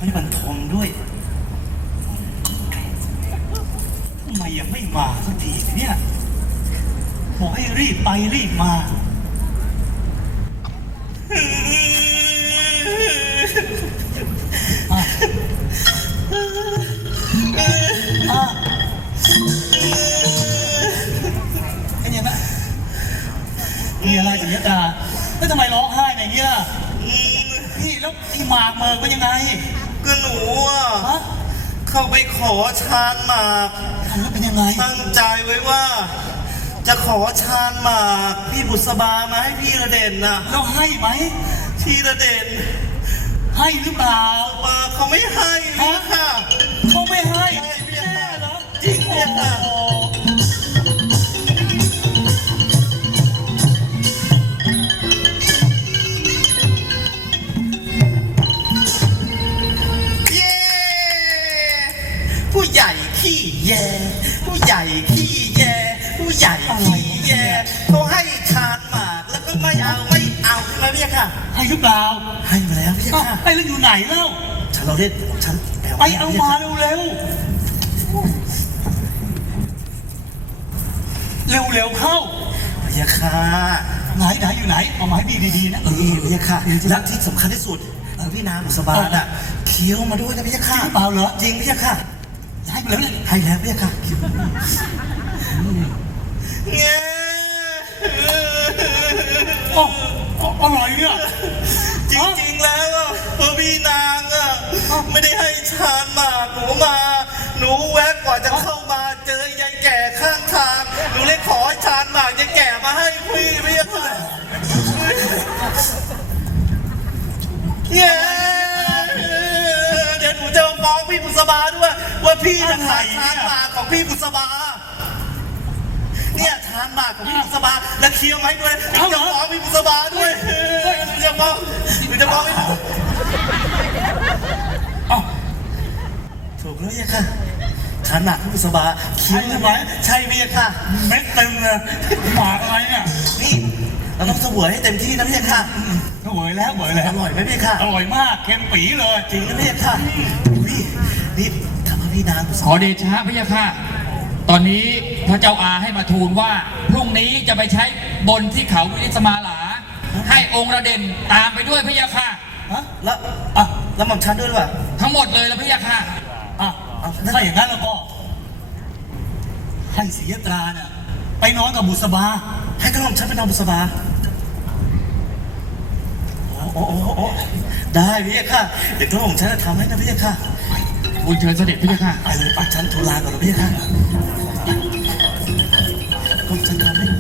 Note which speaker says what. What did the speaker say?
Speaker 1: ไม่บรรทมด้วยทำไมยังไม่มาสักทีเนี่ยบอกให้รีบไปรีบมาไอ้เนี่ยนะมีอะไรกับเนี่ยตาแล้วทำไมร้องไห้อย่างนี้ล่ะนี่แล้วไอ้หมากเมิกเป็นยังไง
Speaker 2: ก็หนูเข้าไปขอชานหมาก
Speaker 1: แล้วเป็นยังไง
Speaker 2: ตั้งใจไว้ว่าจะขอชานหมากพี่บุษบามาให้พี่ระเด่นนะ
Speaker 1: แล้วให้ไหม
Speaker 2: พี่ระเด่น
Speaker 1: ให้หรือเปล่า
Speaker 2: เขาไม่ให้ค่ะ
Speaker 1: เขาไม่ให้
Speaker 2: แน่เหรอจริงเนี่ยค่ะผู้ใหญ่ขี้แยผู้ใหญ่ขี้แยผู้ใหญ่ขี้แยเขาให้ชานหมากแล้วก็ไม่เอาใช่ไหมพี่ค่ะ
Speaker 1: ให้หรือเปล่า
Speaker 2: ให้มาแล้วพี่ค่ะ
Speaker 1: ให้แล้วอยู่ไหนเล่า
Speaker 2: ฉันเราเล่นฉัน
Speaker 1: ไปเอามาเร็วเข้า
Speaker 2: พี่ค่ะ
Speaker 1: ไหนอยู่ไหนเอามาให้พี่ดีๆนะ
Speaker 2: พี่ค่ะและที่สำคัญที่สุดพี่นางบุษบาน่ะเคี้ยวมาด้วยนะพี่ค่ะ
Speaker 1: เปล่าเหรอ
Speaker 2: จริงพี่ค่ะ
Speaker 1: ให้ไปแล้วเนี่ย
Speaker 2: ให้แล้วพี่ค่ะ
Speaker 1: อร่อยเนี่ย
Speaker 2: จริงๆแล้วพี่นางไม่ได้ให้ชานหมากหนูมาหนูแวะกว่าจะเข้ามาเจอยายแก่ข้างทางหนูเลยขอชานหมากยายแก่มาให้พี่ค่ะเดี๋ยวหนูจะฟ้องพี่บุษบาด้วยว่าพี่น่ะขายชานหมากของพี่บุษบาเนี่ยชานหมากของพี่บุษบาแล้วเคี้ยวไหมด้วยจะฟ้องพี่บุษบาด้วยหนูจะฟ้องพี่ถูกแล้วเนี่ยค่ะชานหมากพี่บุษบาเคี้ยวใช่ไหมใช่พี่ค่ะ
Speaker 1: เม็ดเต็มเลยหมากอะไรเนี่ย
Speaker 2: นี่เราต้องเสวยให้เต็มที่นะพี่ค่ะ
Speaker 1: เสวยแล้วอ
Speaker 2: ร่อยไหมพี่ค่ะ
Speaker 1: อร่อยมากเค็มปีเลย
Speaker 2: จริงนะพี่ค่ะนี่ทำให้พี่นาง
Speaker 3: ขอเดชะพี่ค่ะตอนนี้พระเจ้าอาให้มาทูลว่าพรุ่งนี้จะไปใช้บนที่เขาวิริสมาหลาให้องค์ระเด่นตามไปด้วยพี่ค่ะ
Speaker 2: แล้วหม่อมฉันด้วยหรือเปล่า
Speaker 3: ทั้งหมดเลยแล้วพี่ค่ะ
Speaker 1: ถ้าอย่างนั้นแล้วก็ให้ศรียตราเนี่ยไปนอนกับบุษบา
Speaker 2: ให้กระหม่อมฉันไปนอนบุษบาโอ้ได้พี่ค่ะเดี๋ยวกระหม่อมฉันจะทำให้นะพี่ค่ะ
Speaker 3: บุญเชิญเสด็จพี่ค่ะ
Speaker 2: ไปเลยปักฉันทูลาก่อนนะพี่ค่ะกระหม่อมฉันทำให้